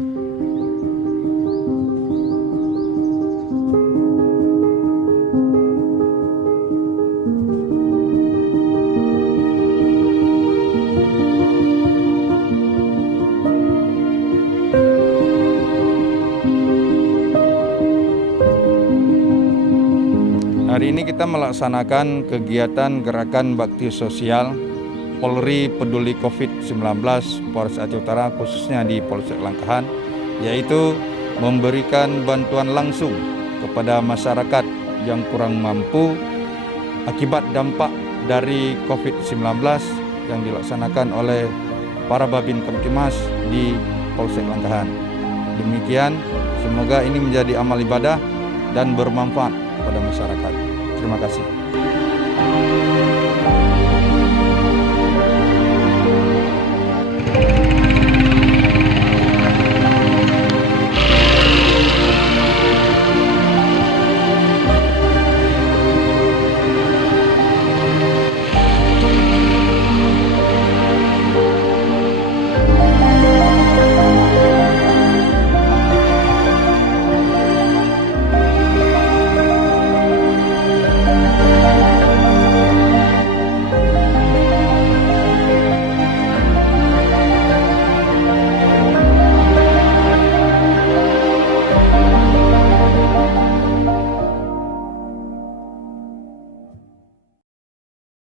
Hari ini kita melaksanakan kegiatan gerakan bakti sosial Polri Peduli COVID-19 Polres Aceh Utara, khususnya di Polsek Langkahan, yaitu memberikan bantuan langsung kepada masyarakat yang kurang mampu akibat dampak dari COVID-19 yang dilaksanakan oleh para Babin Kamtibmas di Polsek Langkahan. Demikian, semoga ini menjadi amal ibadah dan bermanfaat kepada masyarakat. Terima kasih.